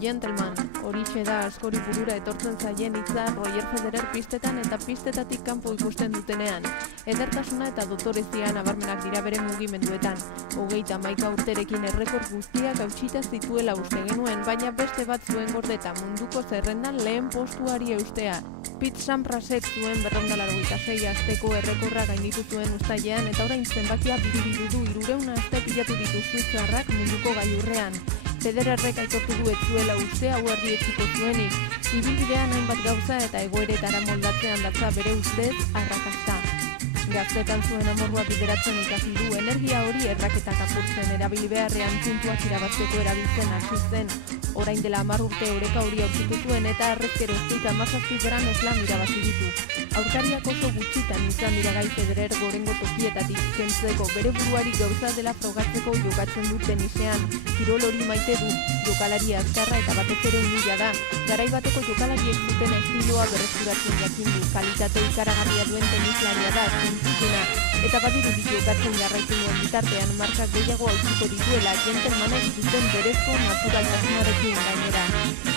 gentleman. Horixe da askori burura etortzen zaien hitza Roger Federer pistetan eta pistetatik kanpo ikusten dutenean. Edertasuna eta dotorezia nabarmenak dira bere mugimenduetan. 31 urterekin errekor guztiak hautsita zituela uste genuen, baina beste bat zuen gordeta munduko zerrendan lehen postuari eustea. Pete Samprasek zuen 286 asteko errekorra gainditu zuen uztailean eta orain zenbakia biribidu du 300 aste pilatu ditu suitzarrak munduko gailurrean. Federerrek aitortu du ez zuela uste hau erdietsiko zuenik. Ibilbidean hainbat gauza eta egoeretara moldatzean datza bere ustez arrakasta. Gaztetan zuen amorrua bideratzen ikasi du, energia hori erraketak apurtzen erabili beharrean puntuak irabazteko erabiltzen hasi zen. Orain dela 10 urte oreka hori aurkitu zuen eta arrezkeroztik 17 Grand Slam irabazi ditu. Aurkariak oso gutxitan izan dira gai Federer gorengo tokietatik kentzeko, bere buruari gauza dela frogatzeko jokatzen dut tenisean. Kirol hori maite du, jokalari azkarra eta batez ere umila da. Garai bateko jokalariek zuten estiloa berreskuratzen jakin du, kalitate ikaragarria duen tenislaria da, zentzukena. Eta badirudi jokatzen jarraitu duen bitartean markak gehiago hautsiko dituela, gentlemanek duten berezko naturaltasunarekin gainera.